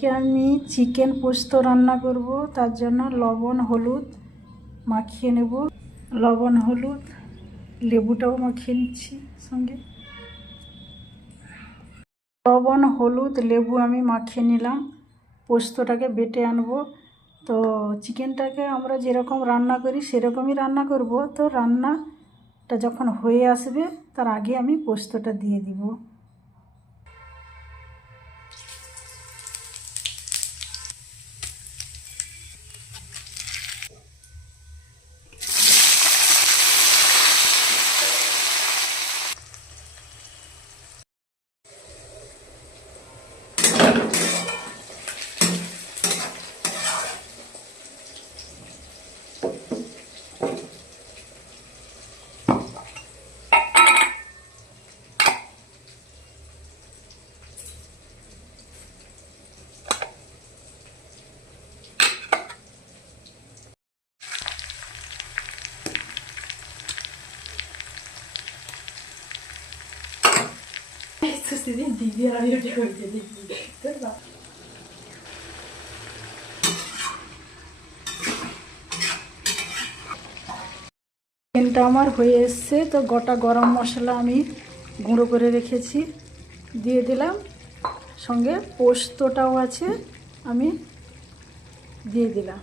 আজকে আমি চিকেন পোস্ত রান্না করব। তার জন্য লবণ হলুদ মাখিয়ে নেব। লবণ হলুদ লেবুটাও মাখিয়ে নিচ্ছি সঙ্গে। লবণ হলুদ লেবু আমি মাখিয়ে নিলাম। পোস্তটাকে বেটে আনবো। তো চিকেনটাকে আমরা যেরকম রান্না করি সেরকমই রান্না করব। তো রান্নাটা যখন হয়ে আসবে তার আগে আমি পোস্তটা দিয়ে দিব। চিকেনটা আমার হয়ে এসছে। তো গোটা গরম মশলা আমি গুঁড়ো করে রেখেছি, দিয়ে দিলাম। সঙ্গে পোস্তটাও আছে, আমি দিয়ে দিলাম।